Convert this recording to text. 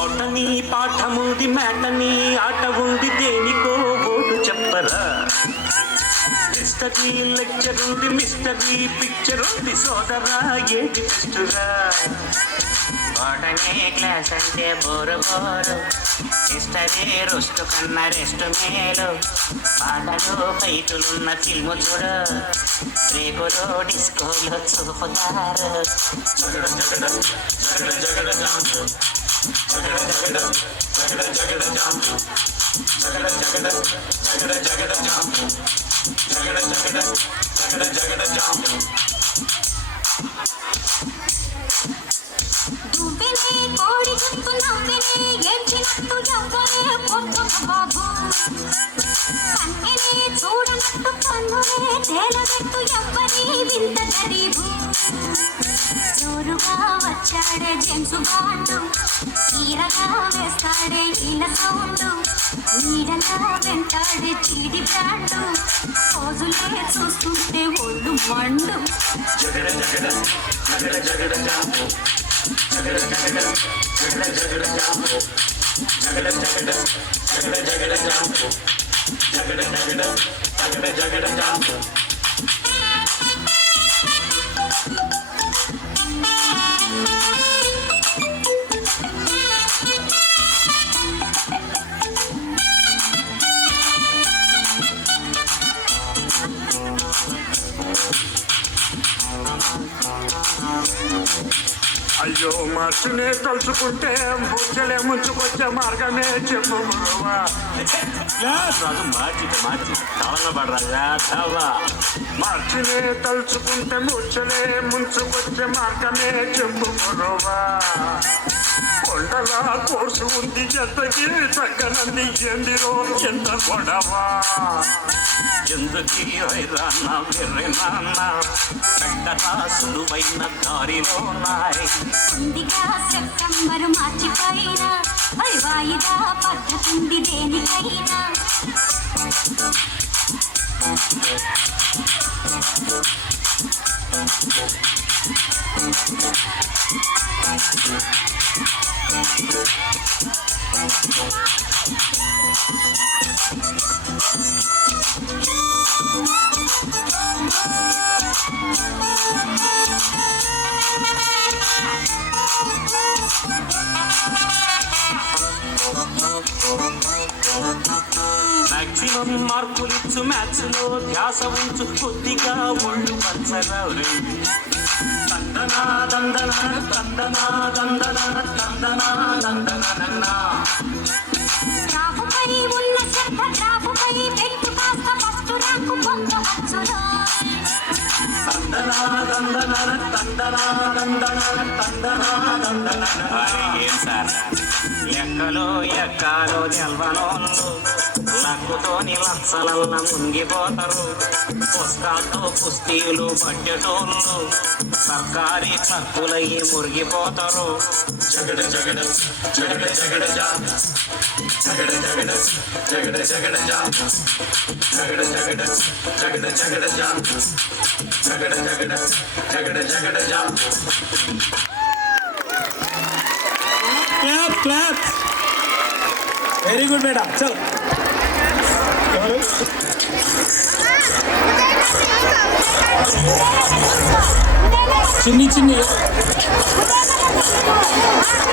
ఓటని పాఠముంది మేటని ఆట ఉంది దేనికో ఓటు చెప్పరా. హిస్టరీ లెక్చర్ ఉంది మిస్టరీ పిక్చర్ ఉంది సోదరా ఏది బెస్టురా. బోటనీ క్లాస్ అంటే బోరు బోరు, హిస్టరీ రుస్టు కన్నా రెస్ట్ మేలు. పాటలు ఫైటులున్న ఫిల్ము చూడు, రేకులు డిస్కోలో చూపుతారు. దువ్వెనే కోడి గుర్తు నవ్వెనే ఏడ్చినట్టు ఎవ్వరే పొద్దున బాబు. కన్నెనే చూడనట్టు కన్నునే తేలబెట్టు ఎవ్వరి వింత గరీబు. జోరుగా వచ్చాడే జెమ్సు బాండు, తీరగా వేస్తాడే ఈల సౌండు. నీడలా వెంటాడే చీడి బ్రాండు, రోజులే చూస్తుంటే ఒళ్ళు మండు. అయ్యో మార్చునే తలుచుకుంటే ముచ్చలే ముంచుకొచ్చే మార్గమే చెప్పు గురువా. రాజు మార్చి తవన పడరాజా తవా. మార్చునే తలుచుకుంటే ముచ్చలే ముంచుకొచ్చే మార్గమే చెప్పు గురువా. కొండల కోర్సు ఉంది ఎంతకి చక్కనంది ఎందిరో ఎంత గొడవా. ఎందుకీ వైరాన్న వెర్రెనాన్న గడ్డరా సులువైన దారిలో నాయ్. ఉందిగా సెప్టెంబర్ మార్చి పైన వాయిదా పద్ధతుంది దేనికైనా. మాక్సిమం మార్కులిచ్చు మ్యాథ్స్లో ధ్యాస ఉంచు కొద్దిగా ఒళ్ళు పంచరావు. దందనా దందన దందనా దందన దందనా దందన. రాపుపై ఉన్న శ్రద్ధ రాపుపై పెట్టు కాస్త ఫస్ట్ నాకు పొందవచ్చురా. దందనా దందన దందనా దందన దందనా దందన. ఏం సార్ లెక్కలో ఎక్కాలో తెల్వనోళ్ళు లక్కుతోని లక్షలల్ల ముంగిపోతారు. పుస్తకాలతో కుస్తీలు పట్టేటోళ్ళు సర్కారీ ట్రక్కులయ్యి మురిగిపోతారు. జగడ జగడ జగడ జగడ జా జగడ జగడ జగడ జగడ జా జగడ జగడ జగడ జగడ జా జగడ జగడ జగడ జగడ జా. क्लैप क्लैप वेरी गुड बेटा चल चिन्नी चिन्नी